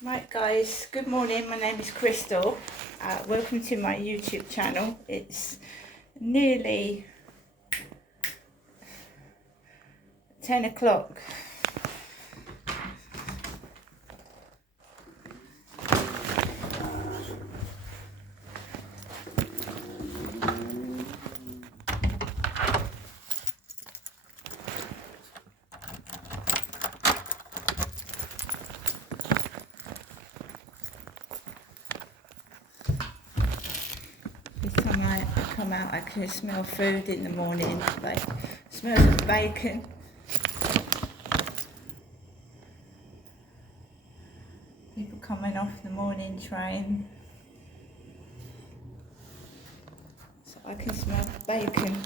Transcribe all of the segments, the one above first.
Right guys, good morning, my name is Crystal. Welcome to my YouTube channel. It's nearly 10 o'clock. Every time I come out I can smell food in the morning, like smells of bacon. People coming off the morning train. So I can smell bacon.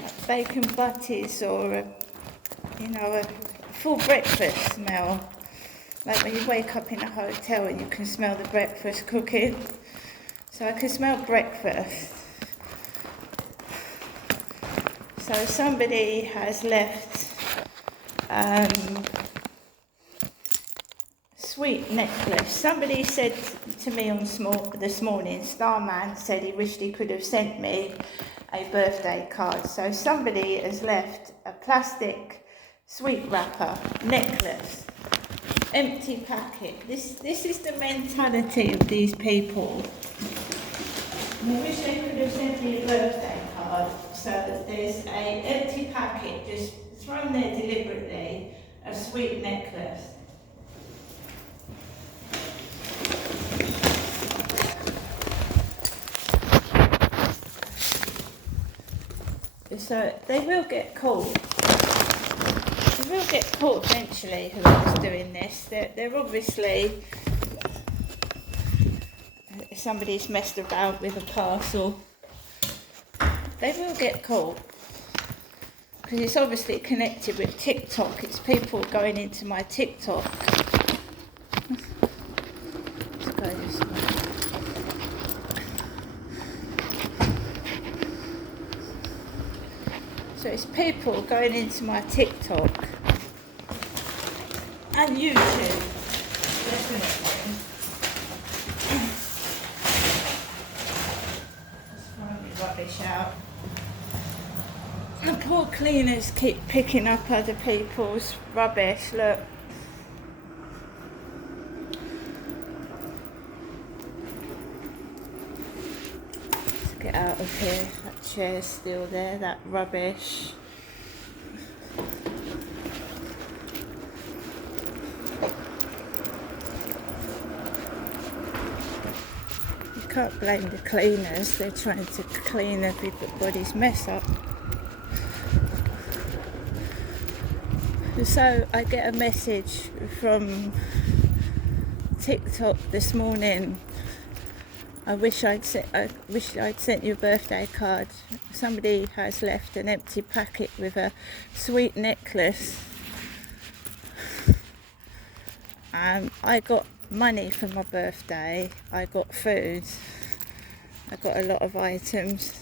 Like bacon butties or a full breakfast smell. Like when you wake up in a hotel and you can smell the breakfast cooking. So I can smell breakfast. So somebody has left sweet necklace. Somebody said to me this morning, Starman said he wished he could have sent me a birthday card. So somebody has left a plastic sweet wrapper necklace, empty packet. This is the mentality of these people. I wish they could have sent me a birthday card. So there's an empty packet just thrown there deliberately, a sweet necklace. So they will get caught. They will get caught eventually, whoever's doing this. They're obviously, somebody's messed about with a parcel. They will get caught. Because it's obviously connected with TikTok. It's people going into my TikTok. Let's go this way. So it's people going into my TikTok and YouTube, definitely. Just throwing the rubbish out. The poor cleaners keep picking up other people's rubbish, look. Let's get out of here. That chair's still there, that rubbish. You can't blame the cleaners, they're trying to clean everybody's mess up. So I get a message from TikTok this morning. I wish I'd sent you a birthday card. Somebody has left an empty packet with a sweet necklace. I got money for my birthday. I got food. I got a lot of items.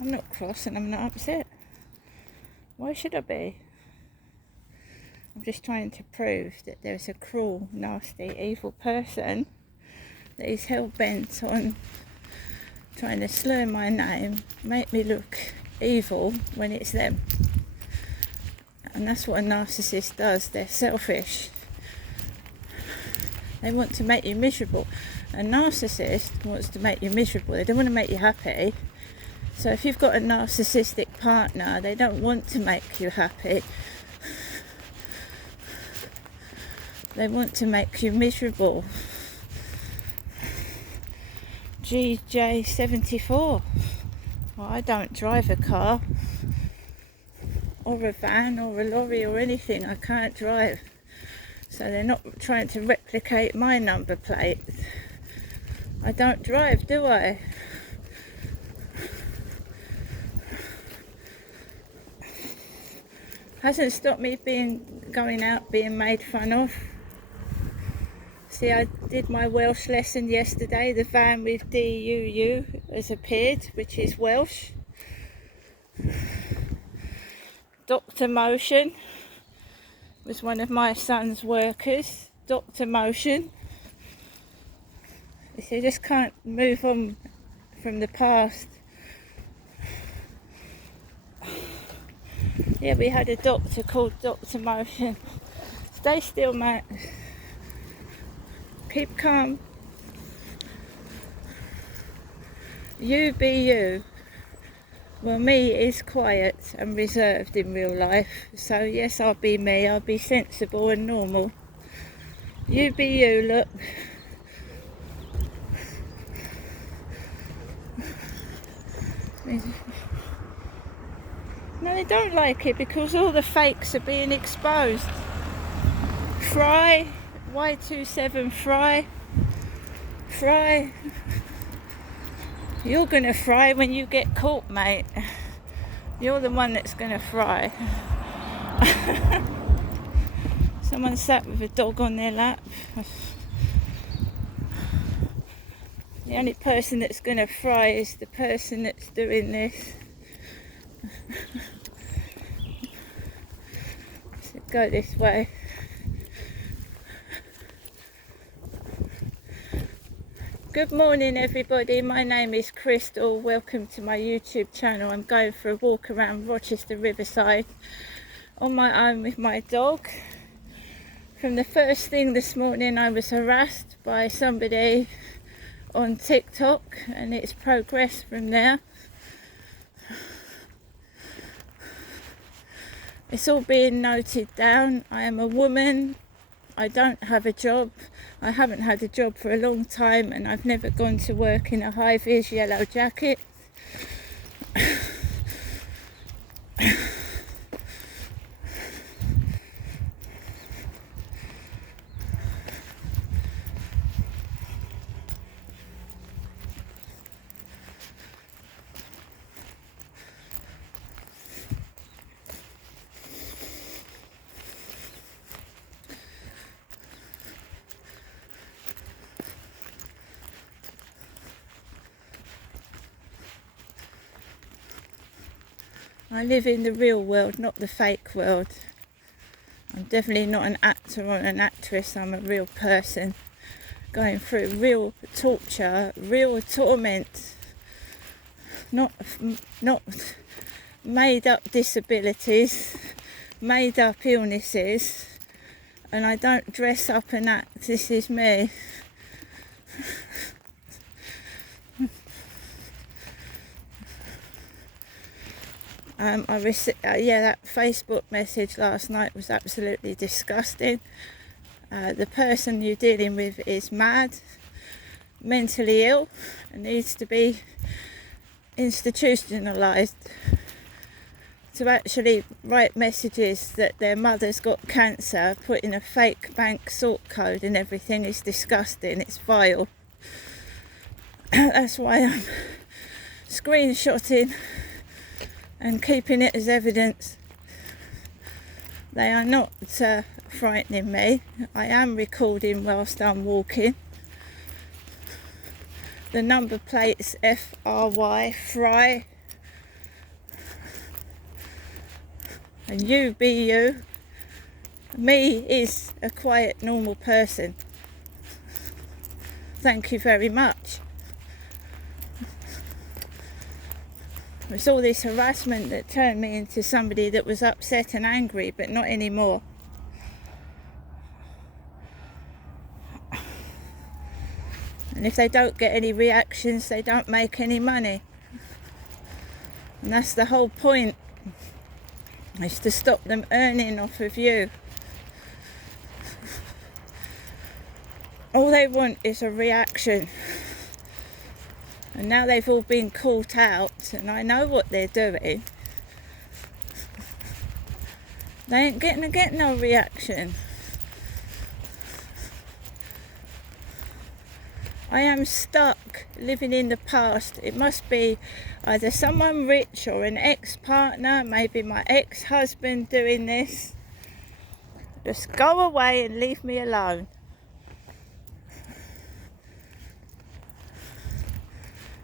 I'm not cross and I'm not upset. Why should I be? I'm just trying to prove that there's a cruel, nasty, evil person that is hell-bent on trying to slur my name, make me look evil when it's them. And that's what a narcissist does. They're selfish. They want to make you miserable. A narcissist wants to make you miserable. They don't want to make you happy. So if you've got a narcissistic partner, they don't want to make you happy. They want to make you miserable. GJ74. Well, I don't drive a car, or a van, or a lorry, or anything. I can't drive. So they're not trying to replicate my number plate. I don't drive, do I? Hasn't stopped me going out being made fun of. See, I did my Welsh lesson yesterday. The van with DUU has appeared, which is Welsh. Dr. Motion was one of my son's workers. Dr. Motion. You see, I just can't move on from the past. Yeah, we had a doctor called Dr. Motion. Stay still, mate. Keep calm. You be you. Well, me is quiet and reserved in real life. So yes, I'll be me. I'll be sensible and normal. You be you, look. No, they don't like it because all the fakes are being exposed. Fry, Y27 Fry. You're gonna fry when you get caught, mate. You're the one that's gonna fry. Someone sat with a dog on their lap. The only person that's gonna fry is the person that's doing this. So go this way. Good morning, everybody. My name is Crystal. Welcome to my YouTube channel. I'm going for a walk around Rochester Riverside on my own with my dog. From the first thing this morning, I was harassed by somebody on TikTok, and it's progressed from there. It's all being noted down. I am a woman. I don't have a job. I haven't had a job for a long time, and I've never gone to work in a high-vis yellow jacket. I live in the real world, not the fake world. I'm definitely not an actor or an actress. I'm a real person going through real torture, real torment, not made up disabilities, made up illnesses, and I don't dress up and act. This is me. That Facebook message last night was absolutely disgusting. The person you're dealing with is mad, mentally ill, and needs to be institutionalised. To actually write messages that their mother's got cancer, put in a fake bank sort code and everything is disgusting. It's vile. That's why I'm screenshotting and keeping it as evidence. They are not frightening me. I am recording whilst I'm walking. The number plate's FRY, Fry. And you be you. Me is a quiet, normal person. Thank you very much. It's all this harassment that turned me into somebody that was upset and angry, but not anymore. And if they don't get any reactions, they don't make any money. And that's the whole point, is to stop them earning off of you. All they want is a reaction. And now they've all been caught out, and I know what they're doing. They ain't getting to get no reaction. I am stuck living in the past. It must be either someone rich or an ex-partner, maybe my ex-husband doing this. Just go away and leave me alone.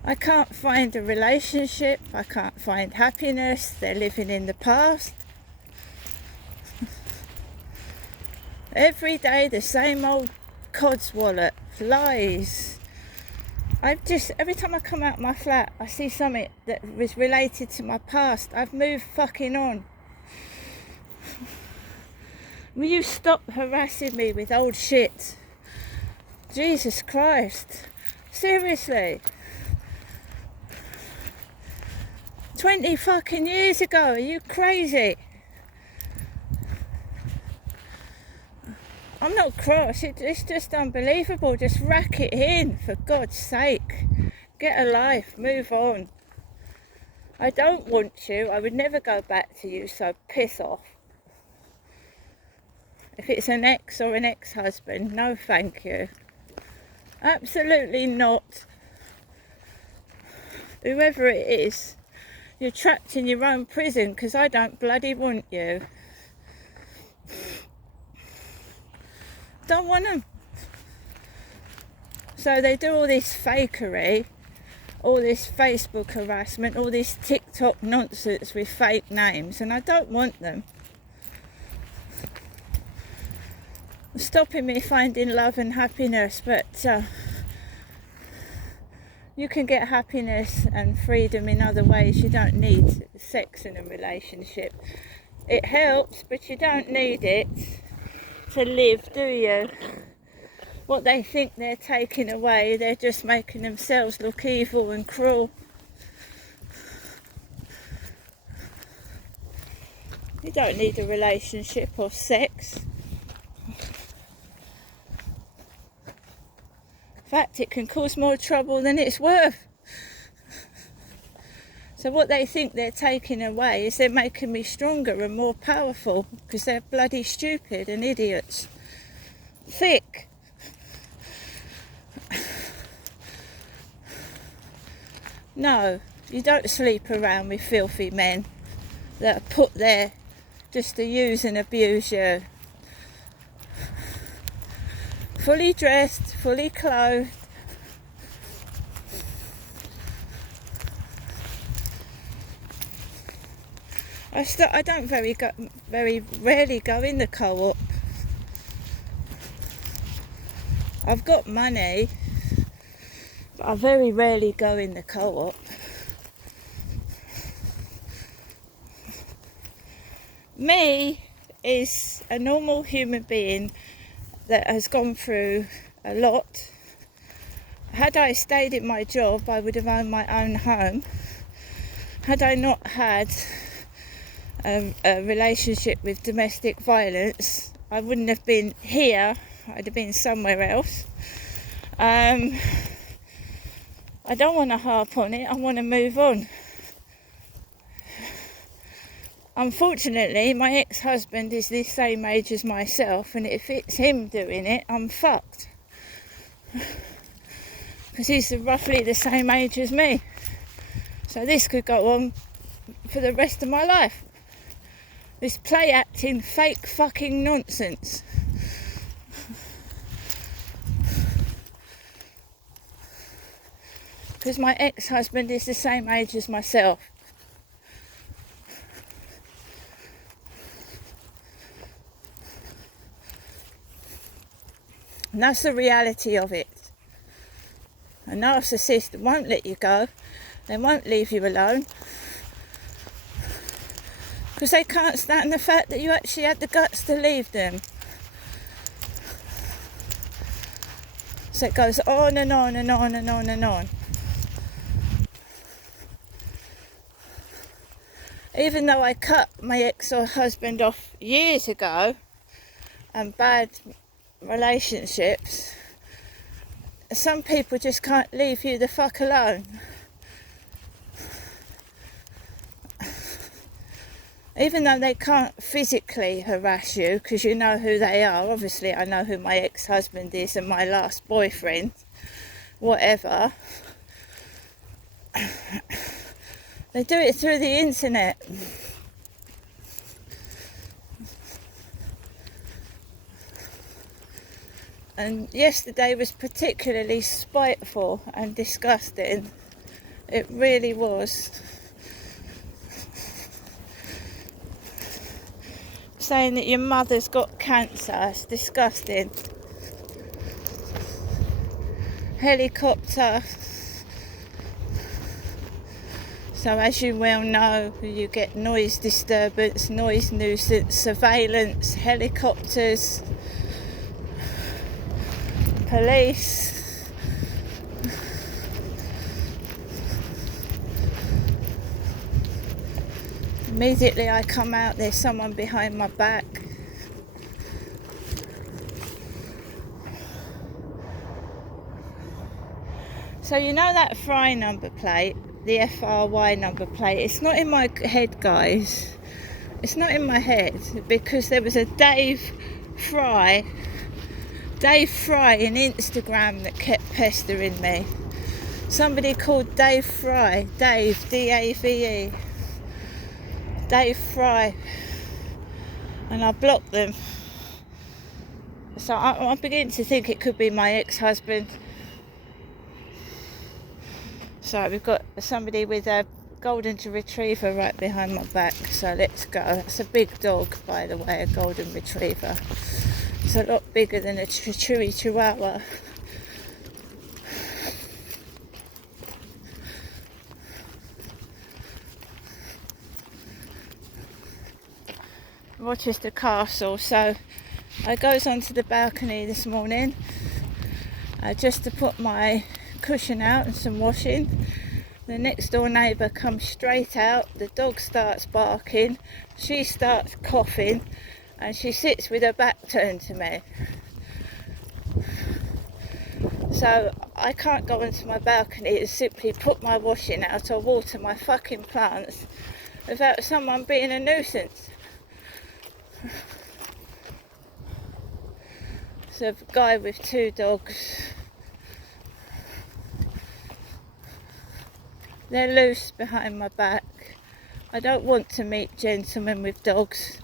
I can't find a relationship. I can't find happiness. They're living in the past. Every day the same old codswallop, lies. Every time I come out my flat, I see something that was related to my past. I've moved fucking on. Will you stop harassing me with old shit? Jesus Christ. Seriously. 20 fucking years ago, are you crazy? I'm not cross, it's just unbelievable. Just rack it in, for God's sake. Get a life, move on. I don't want you, I would never go back to you, so piss off. If it's an ex or an ex-husband, no thank you. Absolutely not. Whoever it is, you're trapped in your own prison because I don't bloody want you. Don't want them. So they do all this fakery, all this Facebook harassment, all this TikTok nonsense with fake names, and I don't want them. Stopping me finding love and happiness, but you can get happiness and freedom in other ways. You don't need sex in a relationship. It helps, but you don't need it to live, do you? What they think they're taking away, they're just making themselves look evil and cruel. You don't need a relationship or sex. In fact, it can cause more trouble than it's worth. So what they think they're taking away is they're making me stronger and more powerful because they're bloody stupid and idiots. Thick. No, you don't sleep around with filthy men that are put there just to use and abuse you. Fully dressed, fully clothed. I don't very rarely go in the co-op. I've got money, but I very rarely go in the co-op. Me is a normal human being that has gone through a lot. Had I stayed in my job, I would have owned my own home. Had I not had a relationship with domestic violence, I wouldn't have been here. I'd have been somewhere else. I don't want to harp on it. I want to move on. Unfortunately, my ex-husband is the same age as myself, and if it's him doing it, I'm fucked. Because he's roughly the same age as me. So this could go on for the rest of my life. This play acting, fake fucking nonsense. Because my ex-husband is the same age as myself. And that's the reality of it. A narcissist won't let you go. They won't leave you alone. Because they can't stand the fact that you actually had the guts to leave them. So it goes on and on and on and on and on. Even though I cut my ex-husband off years ago and bad relationships, some people just can't leave you the fuck alone. Even though they can't physically harass you because you know who they are. Obviously I know who my ex-husband is and my last boyfriend. whatever. They do it through the internet. And yesterday was particularly spiteful and disgusting. It really was. Saying that your mother's got cancer, it's disgusting. Helicopter. So as you well know, you get noise disturbance, noise nuisance, surveillance, helicopters, police. Immediately I come out, there's someone behind my back. So you know that Fry number plate, the FRY number plate, it's not in my head, guys. It's not in my head because there was a Dave Fry in Instagram that kept pestering me. Somebody called Dave Fry, Dave, D-A-V-E, Dave Fry, and I blocked them. So I'm beginning to think it could be my ex-husband. So we've got somebody with a golden retriever right behind my back, so let's go. It's a big dog, by the way, a golden retriever. It's a lot bigger than a Chewy Chihuahua. Rochester Castle. So I goes onto the balcony this morning just to put my cushion out and some washing. The next door neighbour comes straight out, the dog starts barking, she starts coughing, and she sits with her back turned to me. So I can't go onto my balcony and simply put my washing out or water my fucking plants without someone being a nuisance. So a guy with 2 dogs. They're loose behind my back. I don't want to meet gentlemen with dogs.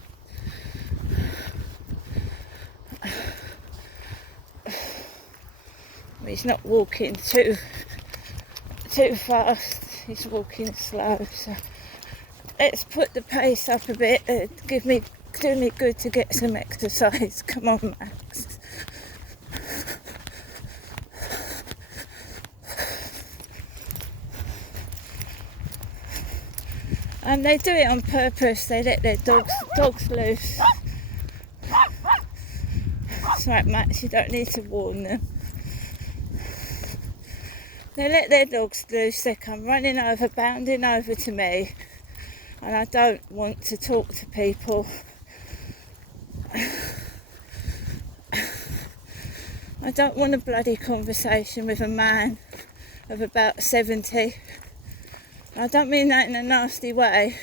He's not walking too fast. He's walking slow. So let's put the pace up a bit. Do me good to get some exercise. Come on, Max. And they do it on purpose. They let their dogs loose. That's right, Max, you don't need to warn them. They let their dogs loose, they come running over, bounding over to me, and I don't want to talk to people. I don't want a bloody conversation with a man of about 70. I don't mean that in a nasty way,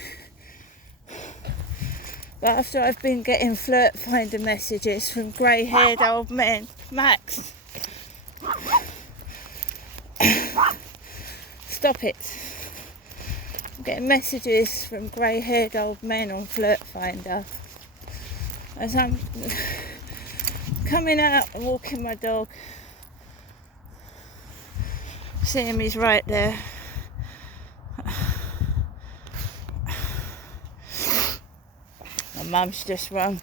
but after I've been getting flirt finder messages from grey-haired old men, Max, stop it. I'm getting messages from grey-haired old men on Flirt Finder as I'm coming out and walking my dog. See him, he's right there. My mum's just rung.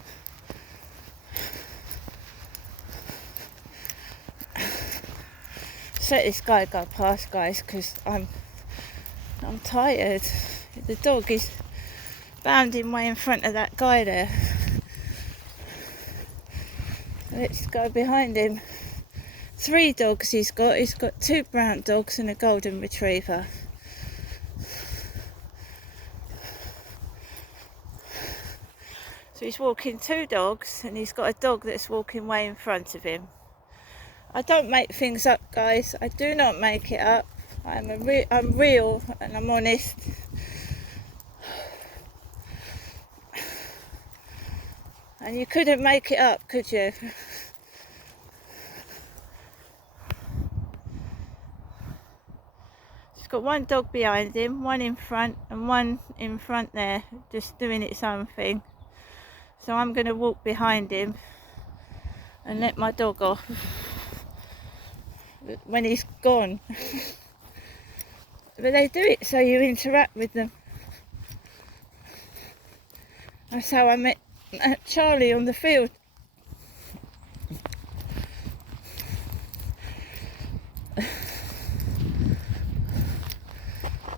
Let this guy go past, guys, because I'm tired. The dog is bounding way in front of that guy there. Let's go behind him. 3 dogs he's got. He's got 2 brown dogs and a golden retriever. So he's walking 2 dogs and he's got a dog that's walking way in front of him. I don't make things up, guys. I do not make it up. I'm real and I'm honest. And you couldn't make it up, could you? got one dog behind him, one in front, and one in front there, just doing its own thing. So I'm going to walk behind him and let my dog off when he's gone. But they do it so you interact with them. That's how I met Charlie on the field.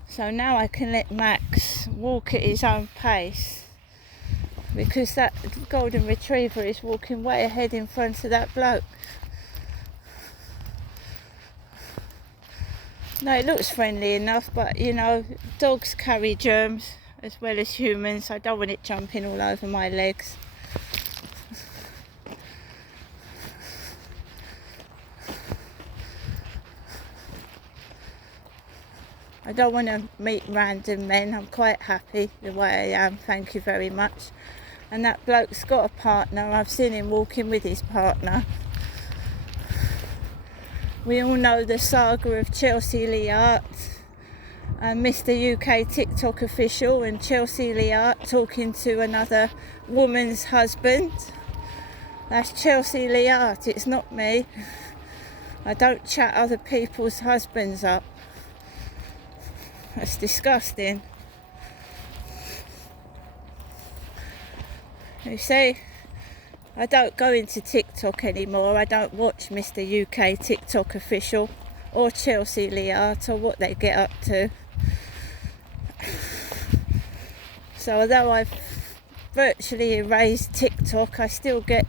So now I can let Max walk at his own pace, because that golden retriever is walking way ahead in front of that bloke. No, it looks friendly enough, but you know, dogs carry germs as well as humans. I don't want it jumping all over my legs. I don't want to meet random men. I'm quite happy the way I am, thank you very much. And that bloke's got a partner. I've seen him walking with his partner. We all know the saga of Chelsea Leart and Mr. UK TikTok official and Chelsea Leart talking to another woman's husband. That's Chelsea Leart, it's not me. I don't chat other people's husbands up. That's disgusting. You see, I don't go into TikTok anymore. I don't watch Mr. UK TikTok official or Chelsea Leart or what they get up to. So although I've virtually erased TikTok, I still get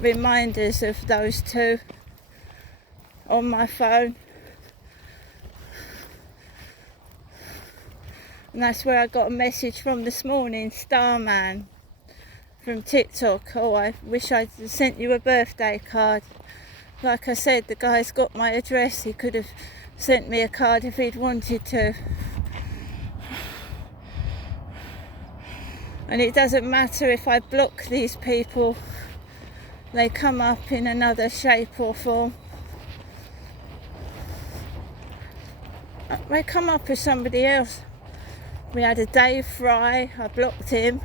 reminders of those two on my phone. And that's where I got a message from this morning, Starman from TikTok. Oh, I wish I'd sent you a birthday card. Like I said, the guy's got my address. He could have sent me a card if he'd wanted to. And it doesn't matter if I block these people, they come up in another shape or form. They come up as somebody else. We had a Dave Fry, I blocked him.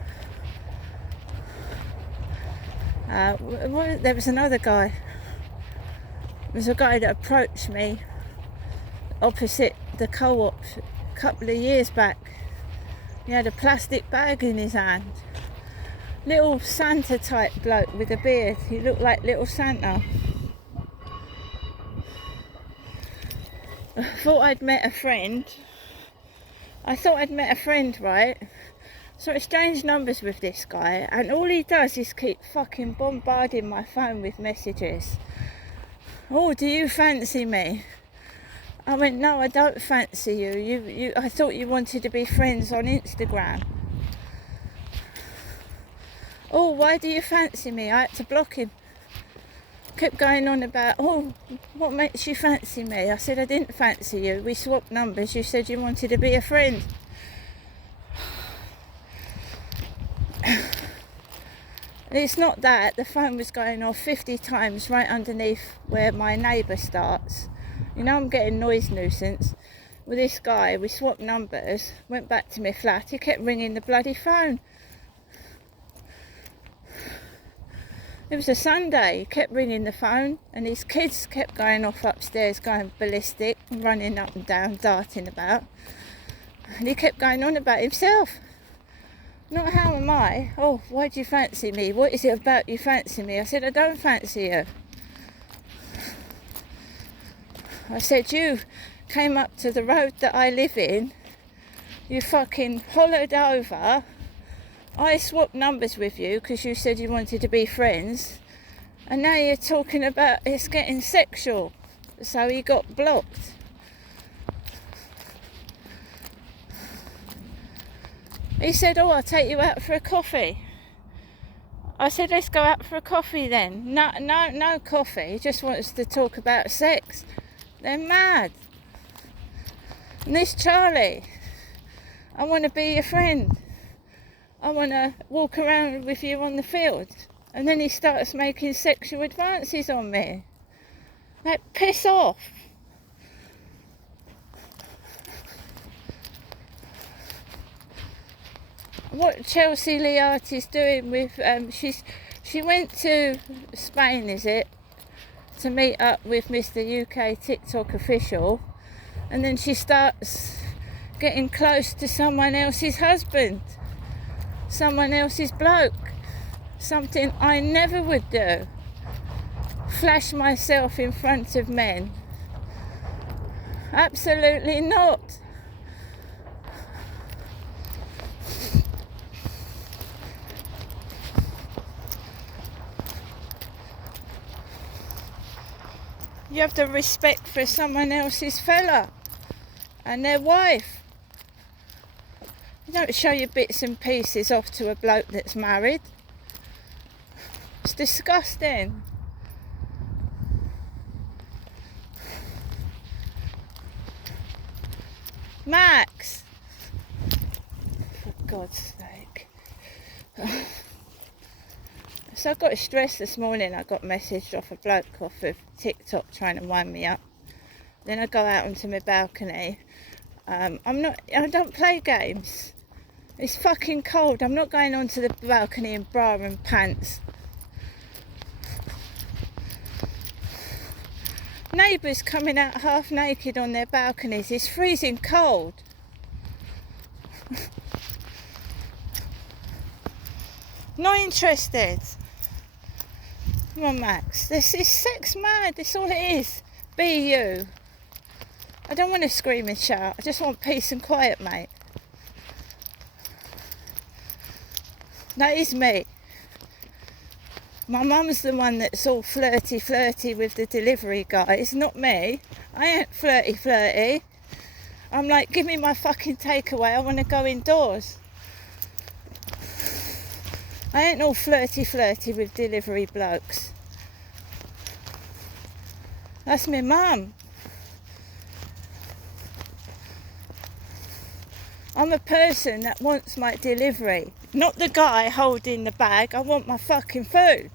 There was another guy. There was a guy that approached me opposite the co-op a couple of years back. He had a plastic bag in his hand. Little Santa type bloke with a beard. He looked like little Santa. I thought I'd met a friend. Right? So I exchanged numbers with this guy, and all he does is keep fucking bombarding my phone with messages. Oh, do you fancy me? I went, no, I don't fancy you. I thought you wanted to be friends on Instagram. Oh, why do you fancy me? I had to block him. Kept going on about, oh, what makes you fancy me? I said, I didn't fancy you. We swapped numbers. You said you wanted to be a friend. It's not that. The phone was going off 50 times right underneath where my neighbour starts. You know, I'm getting noise nuisance. With this guy, we swapped numbers, went back to my flat. He kept ringing the bloody phone. It was a Sunday, he kept ringing the phone, and his kids kept going off upstairs, going ballistic, running up and down, darting about. And he kept going on about himself. Not how am I? Oh, why do you fancy me? What is it about you fancy me? I said, I don't fancy you. I said, you came up to the road that I live in, you fucking hollered over. I swapped numbers with you because you said you wanted to be friends, and now you're talking about it's getting sexual. So he got blocked. He said, oh, I'll take you out for a coffee. I said, let's go out for a coffee then. No coffee. He just wants to talk about sex. They're mad. And this Charlie, I want to be your friend. I want to walk around with you on the field. And then he starts making sexual advances on me. Like, piss off. what Chelsea Liart is doing with she went to Spain, is it, to meet up with Mr. UK TikTok official, and then she starts getting close to someone else's husband, someone else's bloke. Something I never would do. Flash myself in front of men. Absolutely not. You have the respect for someone else's fella and their wife. You don't show your bits and pieces off to a bloke that's married. It's disgusting. Max! For God's sake. So I got stressed this morning. I got messaged off a bloke off of TikTok trying to wind me up. Then I go out onto my balcony. I don't play games. It's fucking cold. I'm not going onto the balcony in bra and pants. Neighbours coming out half naked on their balconies. It's freezing cold. Not interested. Come on, Max. This is sex mad. That's all it is. Be you. I don't want to scream and shout. I just want peace and quiet, mate. That is me. My mum's the one that's all flirty with the delivery guys, not me. I ain't flirty. I'm like, give me my fucking takeaway. I want to go indoors. I ain't all flirty with delivery blokes. That's my mum. I'm a person that wants my delivery, not the guy holding the bag. I want my fucking food.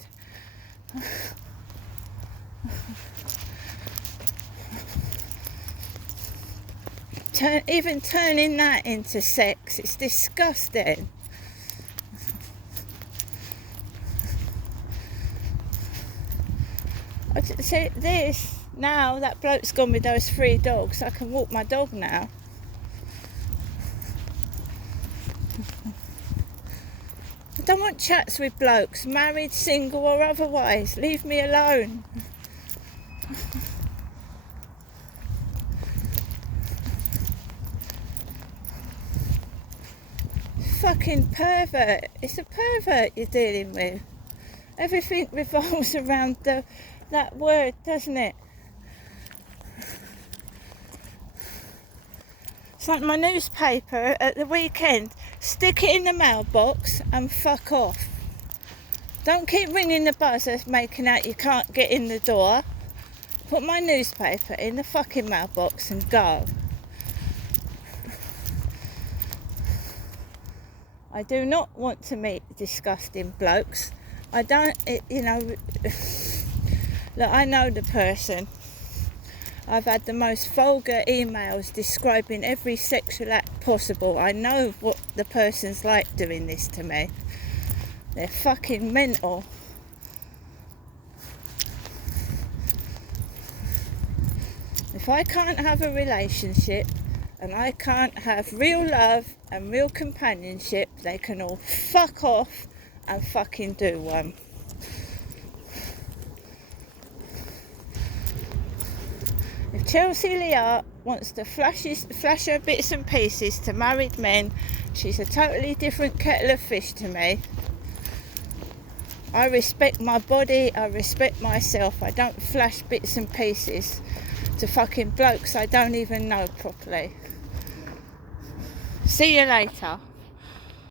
Even turning that into sex, it's disgusting. I say this now, that bloke's gone with those 3 dogs. I can walk my dog now. I don't want chats with blokes, married, single or otherwise. Leave me alone. Fucking pervert. It's a pervert you're dealing with. Everything revolves around that word, doesn't it? It's like my newspaper at the weekend. Stick it in the mailbox and fuck off. Don't keep ringing the buzzer making out you can't get in the door. Put my newspaper in the fucking mailbox and go. I do not want to meet disgusting blokes. I don't, look, I know the person. I've had the most vulgar emails describing every sexual act possible. I know what the person's like doing this to me. They're fucking mental. If I can't have a relationship and I can't have real love and real companionship, they can all fuck off and fucking do one. If Chelsea Liart wants to flash her bits and pieces to married men, she's a totally different kettle of fish to me. I respect my body, I respect myself. I don't flash bits and pieces to fucking blokes I don't even know properly. See you later.